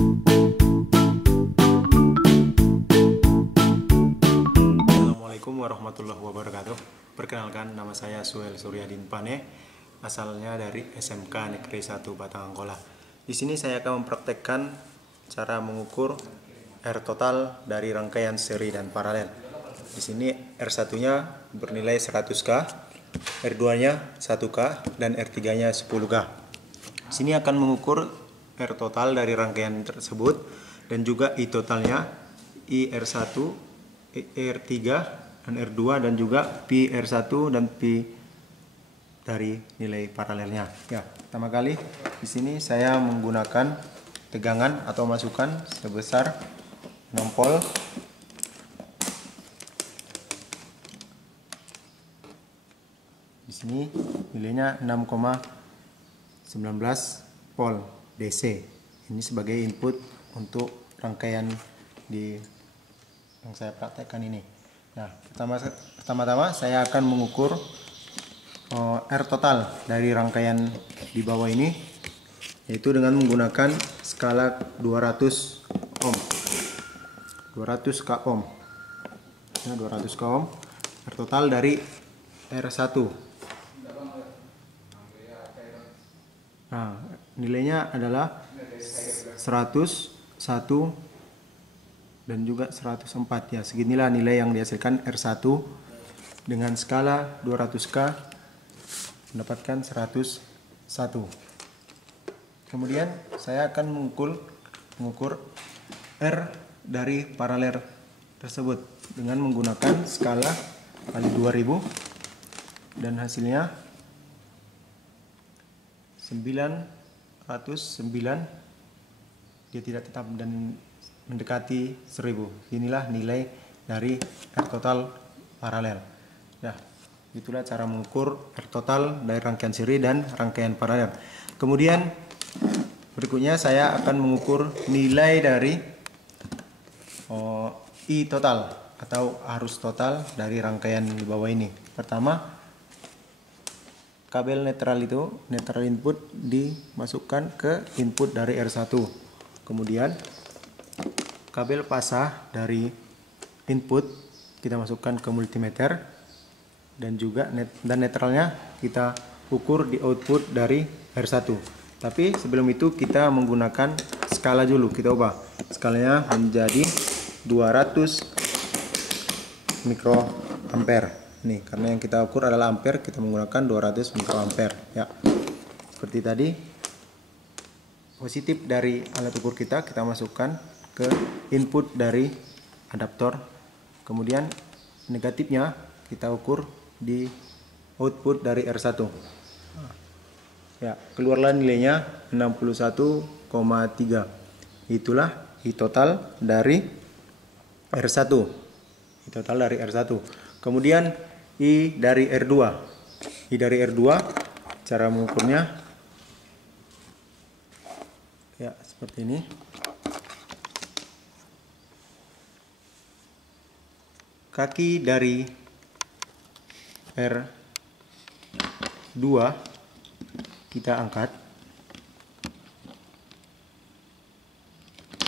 Assalamualaikum warahmatullahi wabarakatuh. Perkenalkan, nama saya Suel Suryadin Pane, asalnya dari SMK Negeri 1 Batang Angkola. Di sini saya akan mempraktekkan cara mengukur R total dari rangkaian seri dan paralel. Di sini R1-nya bernilai 100K, R2-nya 1K, dan R3-nya 10K. Di sini akan mengukur R total dari rangkaian tersebut dan juga I totalnya, I R1, R3, dan R2, dan juga Pi R1 dan Pi dari nilai paralelnya. Ya, pertama kali di sini saya menggunakan tegangan atau masukan sebesar 6 volt. Di sini nilainya 6,19 volt DC. Ini sebagai input untuk rangkaian yang saya praktekkan ini. Nah, pertama-tama saya akan mengukur R total dari rangkaian di bawah ini, yaitu dengan menggunakan skala 200 ohm. 200 k ohm. Nah, 200 k ohm. R total dari R1. Nah, nilainya adalah 101 dan juga 104. Ya, seginilah nilai yang dihasilkan R1 dengan skala 200K mendapatkan 101. Kemudian saya akan mengukur R dari paralel tersebut dengan menggunakan skala kali 2000 dan hasilnya 909. Dia tidak tetap dan mendekati 1000. Inilah nilai dari R total paralel. Nah, itulah cara mengukur R total dari rangkaian seri dan rangkaian paralel. Kemudian berikutnya saya akan mengukur nilai dari I total atau arus total dari rangkaian di bawah ini. Pertama, kabel netral input dimasukkan ke input dari R1. Kemudian kabel pasah dari input kita masukkan ke multimeter dan juga netralnya kita ukur di output dari R1. Tapi sebelum itu kita menggunakan skala dulu, kita ubah skalanya menjadi 200 mikroampere. Nih, karena yang kita ukur adalah ampere, kita menggunakan 200 mikroampere. Ya, seperti tadi, positif dari alat ukur kita masukkan ke input dari adaptor. Kemudian negatifnya kita ukur di output dari R1. Ya, keluarlah nilainya 61,3. Itulah I total dari R1. I total dari R1. Kemudian I dari R2. I dari R2 cara mengukurnya ya seperti ini. Kaki dari R2 kita angkat.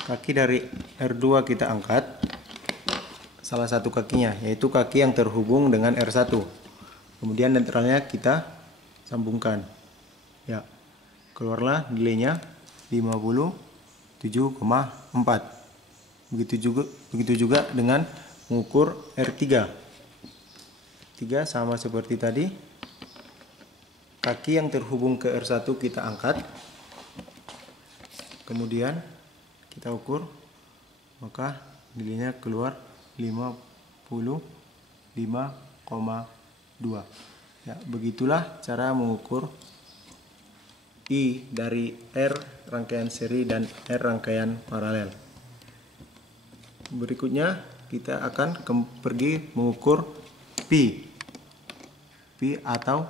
Kaki dari R2 kita angkat. Salah satu kakinya, yaitu kaki yang terhubung dengan R1. Kemudian netralnya kita sambungkan. Ya, keluarlah nilainya 57,4. Begitu juga dengan mengukur R3. 3 sama seperti tadi. Kaki yang terhubung ke R1 kita angkat. Kemudian kita ukur, maka nilainya keluar 55,2. Ya, begitulah cara mengukur I dari R rangkaian seri dan R rangkaian paralel. Berikutnya kita akan pergi mengukur Pi atau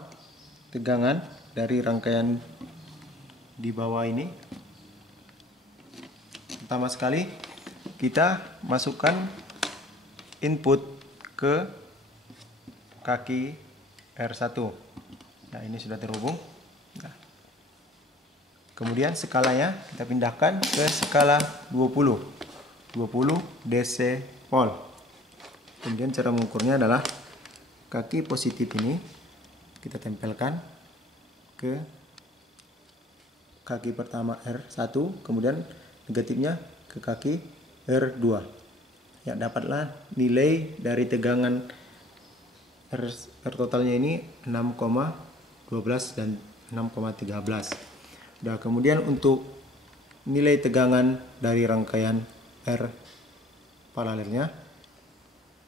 tegangan dari rangkaian di bawah ini. Pertama sekali kita masukkan input ke kaki R1. Nah, ini sudah terhubung. Nah, Kemudian skalanya kita pindahkan ke skala 20 DC volt. Kemudian cara mengukurnya adalah kaki positif ini kita tempelkan ke kaki pertama R1, kemudian negatifnya ke kaki R2. Ya, dapatlah nilai dari tegangan R totalnya ini 6,12 dan 6,13. Nah, kemudian untuk nilai tegangan dari rangkaian R paralelnya,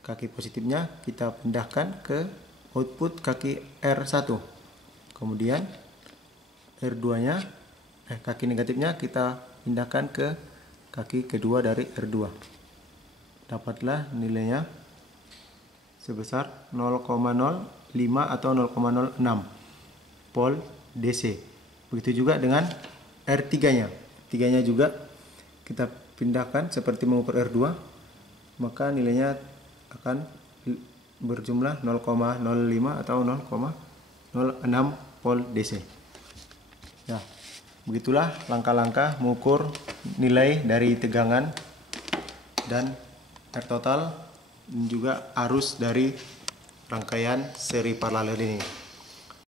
kaki positifnya kita pindahkan ke output kaki R1. Kemudian R2-nya, kaki negatifnya kita pindahkan ke kaki kedua dari R2. Dapatlah nilainya sebesar 0,05 atau 0,06 volt DC. Begitu juga dengan R3-nya. R3-nya juga kita pindahkan seperti mengukur R2, maka nilainya akan berjumlah 0,05 atau 0,06 volt DC. Nah, begitulah langkah-langkah mengukur nilai dari tegangan dan R total dan juga arus dari rangkaian seri paralel ini.